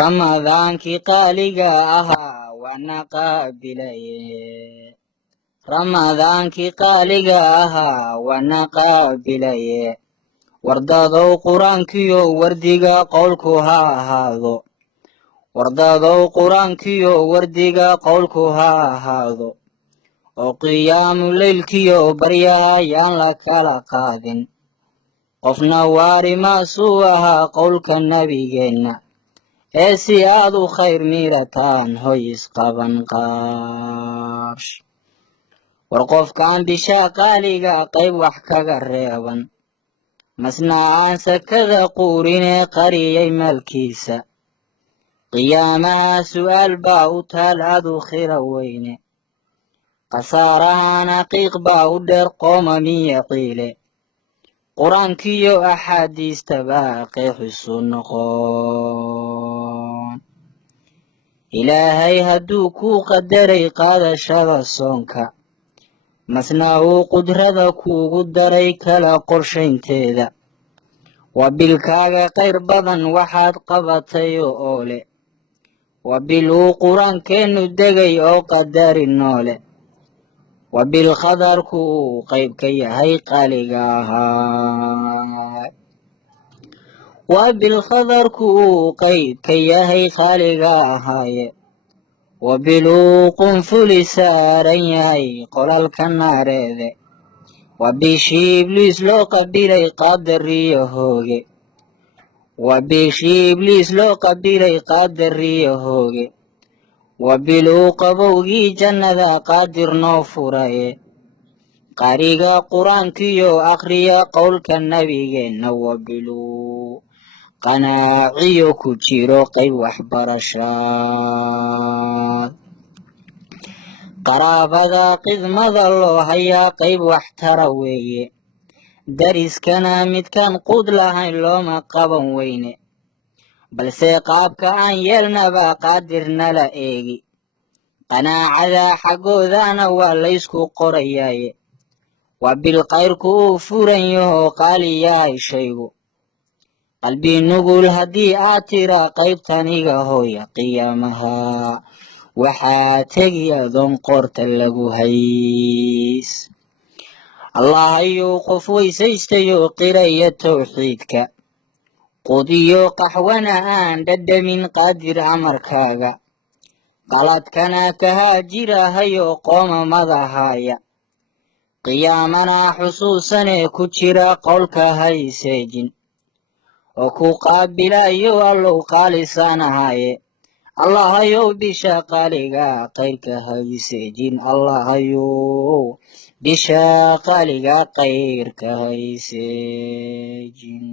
ramadaankii qaaliga ahaa waana qaabilaye ramadaankii qaaliga ahaa waana qaabilaye wardadow qur-aankiyo wardiga qowlku ha ahaado wardadow qur-aankiyo wardiga qowlku ha ahaado oo qiyaamu leylkiyo baryaha yaan la kala qaadin qofna waari maasuu ahaa qowlka nabigeenna ee si aad u khayr miirataan hoy isqaban qaash war qofkaan bishaa qaaliga qayb wax kaga reeban masna aan sakada quurinee qariyay maalkiisa qiyaamaha su'aal baa u taal adu khira weyne khasaarahana qiiq baa u dheer qoomamiya qiile qur-aankiyo axaadiista baa qeexisu noqon ilaahay hadduu kuu qadaray qaadashada soonka masna uu qudrada kuugu daray kala qorshaynteeda waa bilkaaga qayr badan waxaad qabatay oo leh waa bil uu qur-aankeennu degay oo qadari noole waa bil qadarku uu qayb ka yahay qaaliga ahaa waa bil qadarku uu qayb ka yahay qaaliga ahaaye waa bil uu qunfuli saaran yahay qolalka naareede waa bishii ibliis loo qabilay qaadariyo hooge waa bishii ibliis loo qabilay qaadariyo hooge waa bil uu qabowgii jannada qaadir noo furaye qariga qur-aankiyo akhriya qowlka nabigeenna waa biluu qanaaciyo ku jiro qayb waxbarashaad qaraabada qidmada loo hayaa qayb waxtara weeye dariskana midkaan quud lahayn looma qaban weyne balse qaabka aan yeelnaba qaadirna la eegi qanaacada xaggoodana waa laysku qorayaaye waa bil qayrku uu furan yahoo qaali yahay shaygu qalbi nugul haddii aad tira qaybtaniga hooya qiyaamaha waxaa tegi adoon qoorta lagu hays allah ayuu qof weysaystayo qiraya tawxiidka qudiyo qaxwana aan dhadhamin qaadir amarkaaga qaladkana ka haajirahayo qoomamadahaaya qiyaamana xusuusanee ku jira qowlka hayseejin oo ku qaabilayo allow qaalisanahaaye allahayow bisha qaaliga qayrka hayseejin allahayow bisha qaaliga qayrka hayseejin